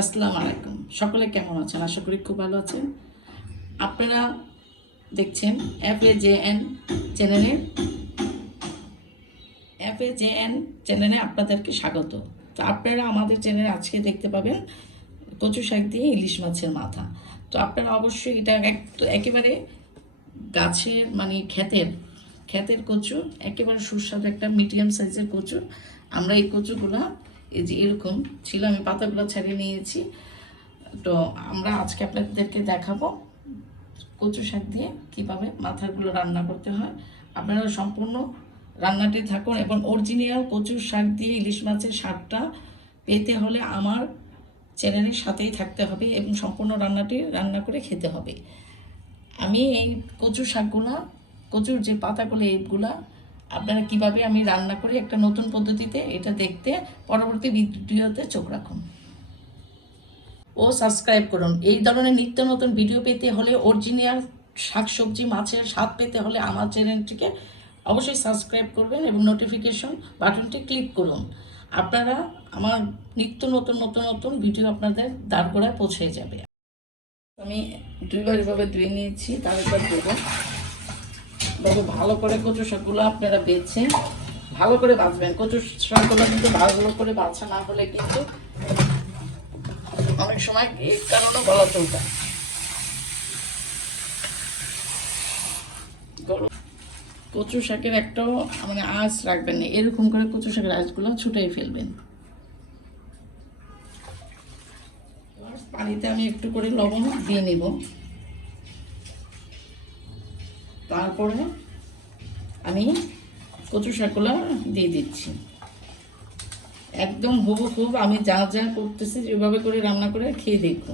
আসসালামু আলাইকুম। সকলে কেমন আছেন? আশা করি খুব ভালো আছেন। আপনারা দেখছেন এফ এ জে এন চ্যানেলে এফ এ জে এন চ্যানেলে আপনাদেরকে স্বাগত। তো আপনারা আমাদের চ্যানেলে আজকে দেখতে পাবেন কচু শাক দিয়ে ইলিশ মাছের মাথা। তো আপনারা অবশ্যই এটা এক একেবারে গাছের মানে ক্ষেতের ক্ষেতের কচু, একেবারে সুস্বাদু একটা মিডিয়াম সাইজের কচু। আমরা এই কচুগুলো এই যে এরকম ছিল, আমি পাতাগুলো ছাড়িয়ে নিয়েছি। তো আমরা আজকে আপনাদেরকে দেখাবো কচু শাক দিয়ে কীভাবে মাথাগুলো রান্না করতে হয়। আপনারা সম্পূর্ণ রান্নাটি থাকুন এবং অরিজিনাল কচুর শাক দিয়ে ইলিশ মাছের স্বাদটা পেতে হলে আমার চ্যানেলের সাথেই থাকতে হবে এবং সম্পূর্ণ রান্নাটি রান্না করে খেতে হবে। আমি এই কচু শাকগুলা কচুর যে পাতাগুলো, এইগুলা, আপনারা কীভাবে আমি রান্না করি একটা নতুন পদ্ধতিতে, এটা দেখতে পরবর্তী ভিডিওতে চোখ রাখুন। ও সাবস্ক্রাইব করুন। এই ধরনের নিত্য নতুন ভিডিও পেতে হলে অরিজিনাল শাকসবজি, মাছের স্বাদ পেতে হলে আমার চ্যানেলটিকে অবশ্যই সাবস্ক্রাইব করবেন এবং নোটিফিকেশন বাটনটি ক্লিক করুন। আপনারা আমার নিত্য নতুন নতুন নতুন ভিডিও আপনাদের দাঁড় করায় পৌঁছে যাবে। আমি দুইবার এভাবে ধুয়ে নিয়েছি তারপর দেবো। তবে ভালো করে কচু শাকগুলো আপনারা বেছে, ভালো করে বাছবেন কচু শাকগুলো কিন্তু ভালো করে বাছা না হলে কিন্তু অনেক সময় এই কারণে গলা চলতাম কচু শাকের একটাও মানে আঁচ রাখবেন না, এরকম করে কচু শাকের আঁচগুলো ছুটাই ফেলবেন। পানিতে আমি একটু করে লবণ দিয়ে নিব। তারপরে আমি কচু শাকগুলো দিয়ে দিচ্ছি। একদম হুবু খুব আমি যা যা করতেছি, যেভাবে করে রান্না করে খেয়ে দেখব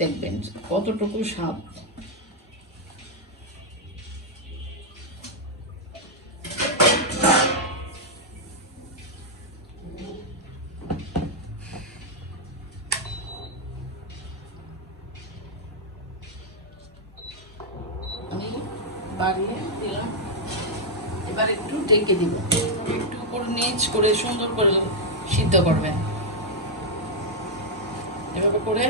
দেখবেন কতটুকু স্বাদ। বাড়িয়ে দিলাম। এবার একটু দিব। একটু করে নিচ করে সুন্দর করে সিদ্ধ করবেন। এভাবে করে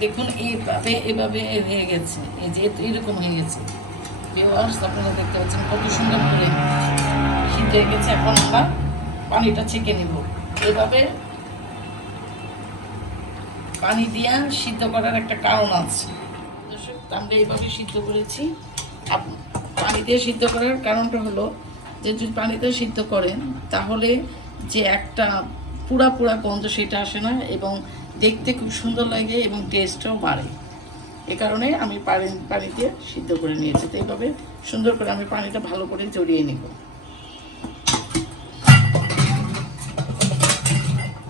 দেখুন এইভাবে এভাবে হয়ে গেছে। এই যে এরকম হয়ে গেছে। আপনারা দেখতে পাচ্ছেন কত সুন্দর করে সিদ্ধ হয়ে গেছে। এখন আমরা পানিটা ছেঁকে নেব। এভাবে পানি দিয়া সিদ্ধ করার একটা কারণ আছে। আমরা এইভাবে সিদ্ধ করেছি। পানি দিয়ে সিদ্ধ করার কারণটা হলো যে যদি পানিতে সিদ্ধ করেন, তাহলে যে একটা পুরা পুরা গন্ধ সেটা আসে না এবং দেখতে খুব সুন্দর লাগে এবং টেস্টও বাড়ে। এ কারণে আমি পানি পানি দিয়ে সিদ্ধ করে নিয়েছি। তো এইভাবে সুন্দর করে আমি পানিটা ভালো করে জড়িয়ে নেব।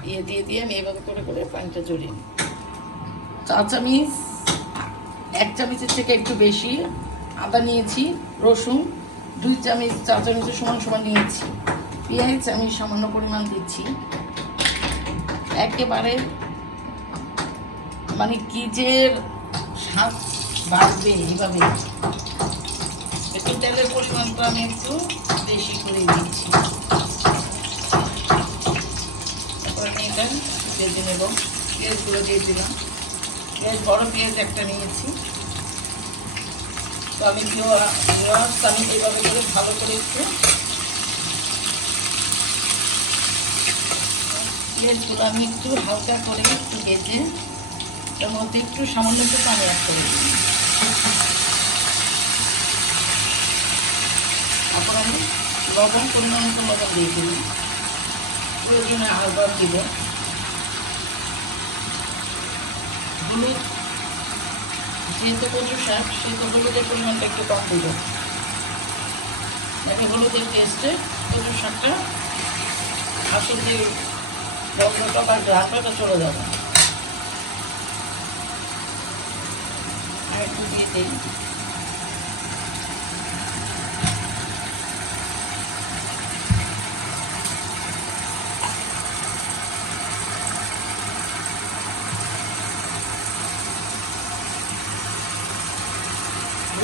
দিয়ে দিয়ে দিয়ে আমি এভাবে করে করে পানিটা জড়িয়ে নিই চা চামিচ, এক চামচের থেকে একটু বেশি আদা নিয়েছি, রসুন, দুই চামচ চা চামচের সমান সমান নিয়েছি। পেঁয়াজ আমি সামান্য পরিমাণ দিচ্ছি। একেবারে মানে কি যে স্বাদ বাড়বে এইভাবে। একটু তেলের পরিমাণটা আমি একটু বেশি করে দিচ্ছি। তারপরে আমি এটা ভেজে নেব। পেঁয়াজগুলো দিয়ে দিলাম। পেঁয়াজ বড় পেঁয়াজ একটা নিয়েছি। তো আমি পেঁয়াজ আমি এইভাবে করে ভালো করে একটু পেঁয়াজগুলো আমি একটু হালকা করে একটু ভেজে তার মধ্যে একটু সামান্য একটু পানি অ্যাড করে তারপর আমি লবণ পরিমাণ মতো লবণ দিয়ে দিই প্রয়োজনে আবার দিব হলুদ যেহেতু কচু শাক সেহেতু হলুদের পরিমাণটা একটু কম দিব যাতে হলুদের টেস্টে কচু শাকটা আসল যে গন্ধটা বা গ্রাহকটা চলে যাবে। আর একটু দিয়ে দিই।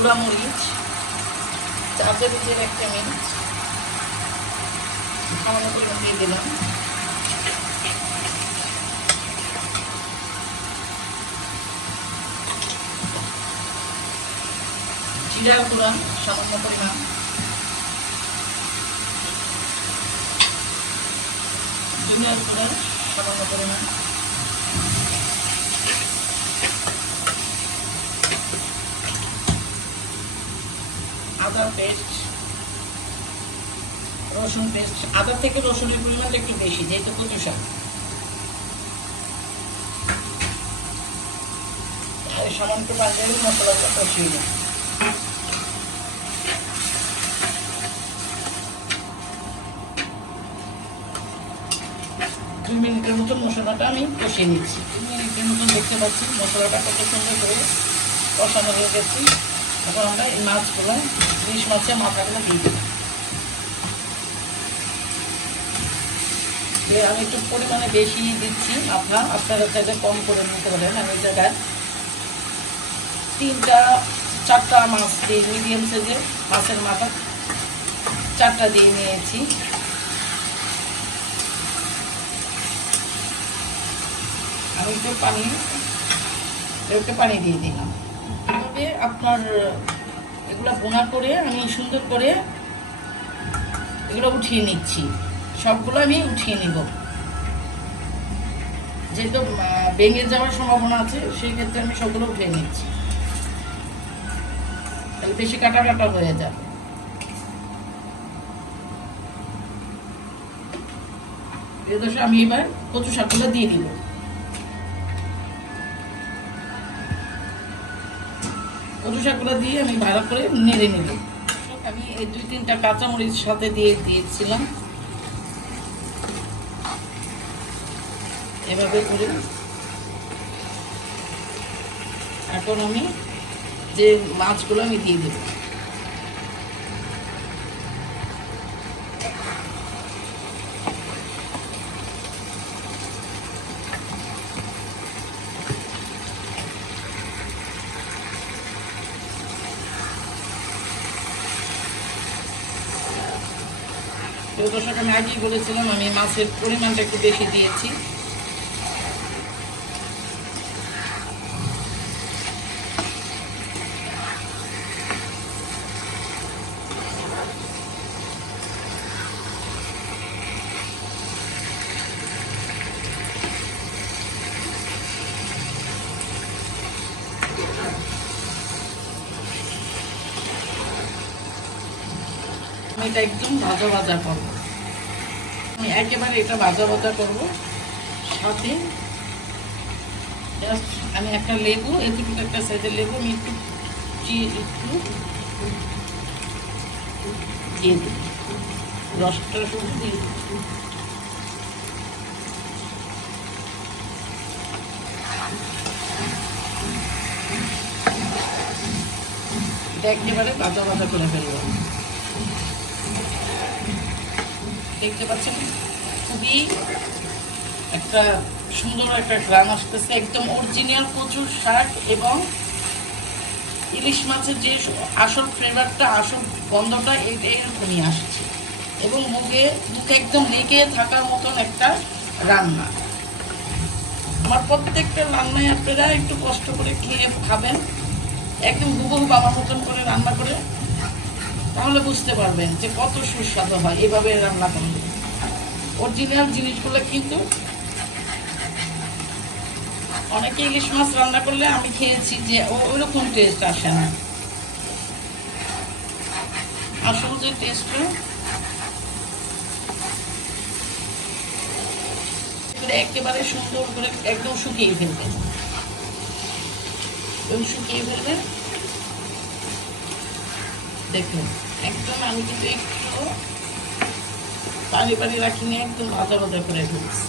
গুঁড়া মরিচ চা চামচের এক চামচ সামান্য পরিমাণ দিয়ে দিলাম। জিরা গুঁড়া, সামান্য পরিমাণ। জিরার গুঁড়া, সামান্য পরিমাণ। আদা পেস্ট, রসুন পেস্ট আদা থেকে রসুনের পরিমাণটা একটু বেশি, যেহেতু কচু শাক। সামান্য মশলাটা কষিয়ে দিই মিনিটের মতন মশলাটা আমি কষিয়ে নিচ্ছি। দুই মিনিটের মতন দেখতে পাচ্ছি মশলাটা কত সুন্দর করে কষানো হয়ে গেছে। এখন আমরা এই মাছগুলো ইলিশ মাছের মাথাগুলো দিয়ে দিলাম আমি একটু পরিমাণে বেশি দিচ্ছি মাথা আপনারা চাইলে কম করে নিতে পারেন আমি জায়গায় তিনটা চারটা মাছ দিয়ে মিডিয়াম সাইজের মাছের মাথা চারটা দিয়ে নিয়েছি আমি একটু পানি একটু পানি দিয়ে দিলাম আপনার এগুলো বোনা করে আমি সুন্দর করে এগুলো উঠিয়ে নিচ্ছি। সবগুলো আমি উঠিয়ে নিব। যেহেতু ভেঙে যাওয়ার সম্ভাবনা আছে সেই ক্ষেত্রে আমি সবগুলো উঠিয়ে নিচ্ছি। তাহলে বেশি কাটা কাটা হয়ে যাবে। এই দোষে আমি এবার কচু শাকগুলো দিয়ে দিব। কচু শাকগুলো দিয়ে আমি ভালো করে নেড়ে নিব। আমি এই দুই তিনটা কাঁচামরিচ সাথে দিয়ে দিয়েছিলাম। এভাবে করে এখন আমি যে মাছগুলো আমি দিয়ে দেবো। তো দর্শক আমি আগেই বলেছিলাম আমি মাছের পরিমাণটা একটু বেশি দিয়েছি। আমি এটা একদম ভাজা ভাজা করব। আমি একেবারে এটা ভাজা ভাজা করব। সাথে আমি একটা লেবু এতটুকু একটা সাইজের লেবু, আমি একটু একটু রসটা শুধু একেবারে ভাজা ভাজা করে ফেলব দেখতে পাচ্ছেন? খুবই একটা সুন্দর একটা গ্রাম আসতেছে, একদম অরিজিনাল প্রচুর শাক এবং ইলিশ মাছের যে আসল ফ্লেভারটা আসল গন্ধটা এইরকমই আসছে। এবং মুখে মুখে একদম লেগে থাকার মতন একটা রান্না। আমার প্রত্যেকটা রান্নায় আপনারা একটু কষ্ট করে খেয়ে খাবেন। একদম হুবহু বাবার মতন করে রান্না করে তাহলে বুঝতে পারবেন যে কত সুস্বাদু হয়, এভাবে রান্না করলে অরিজিনাল জিনিসগুলো কিন্তু অনেকে ইলিশ মাছ রান্না করলে আমি খেয়েছি যে ওইরকম টেস্ট আসে না। আসল যে টেস্টটা একেবারে সুন্দর করে একদম শুকিয়ে ফেলবেন শুকিয়ে ফেলবেন দেখুন, একদম আমি কিন্তু একটু পানি পানি রাখিনি একদম ভাজা ভাজা করে ফেলছি।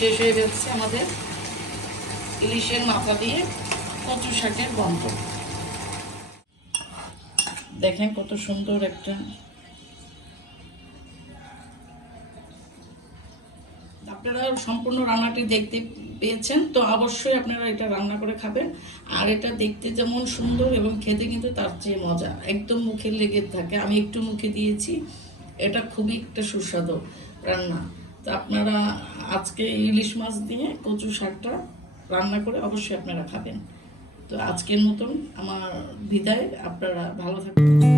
শেষ হয়ে আমাদের ইলিশের মাথা দিয়ে কচু শাকের গন্ধ। দেখেন কত সুন্দর একটা আপনারা সম্পূর্ণ রান্নাটি দেখতে পেয়েছেন, তো অবশ্যই আপনারা এটা রান্না করে খাবেন। আর এটা দেখতে যেমন সুন্দর এবং খেতে কিন্তু তার চেয়ে মজা, একদম মুখে লেগে থাকে। আমি একটু মুখে দিয়েছি, এটা খুবই একটা সুস্বাদু রান্না। তো আপনারা আজকে ইলিশ মাছ দিয়ে কচু শাকটা রান্না করে অবশ্যই আপনারা খাবেন। তো আজকের মতন আমার বিদায়, আপনারা ভালো থাকবেন।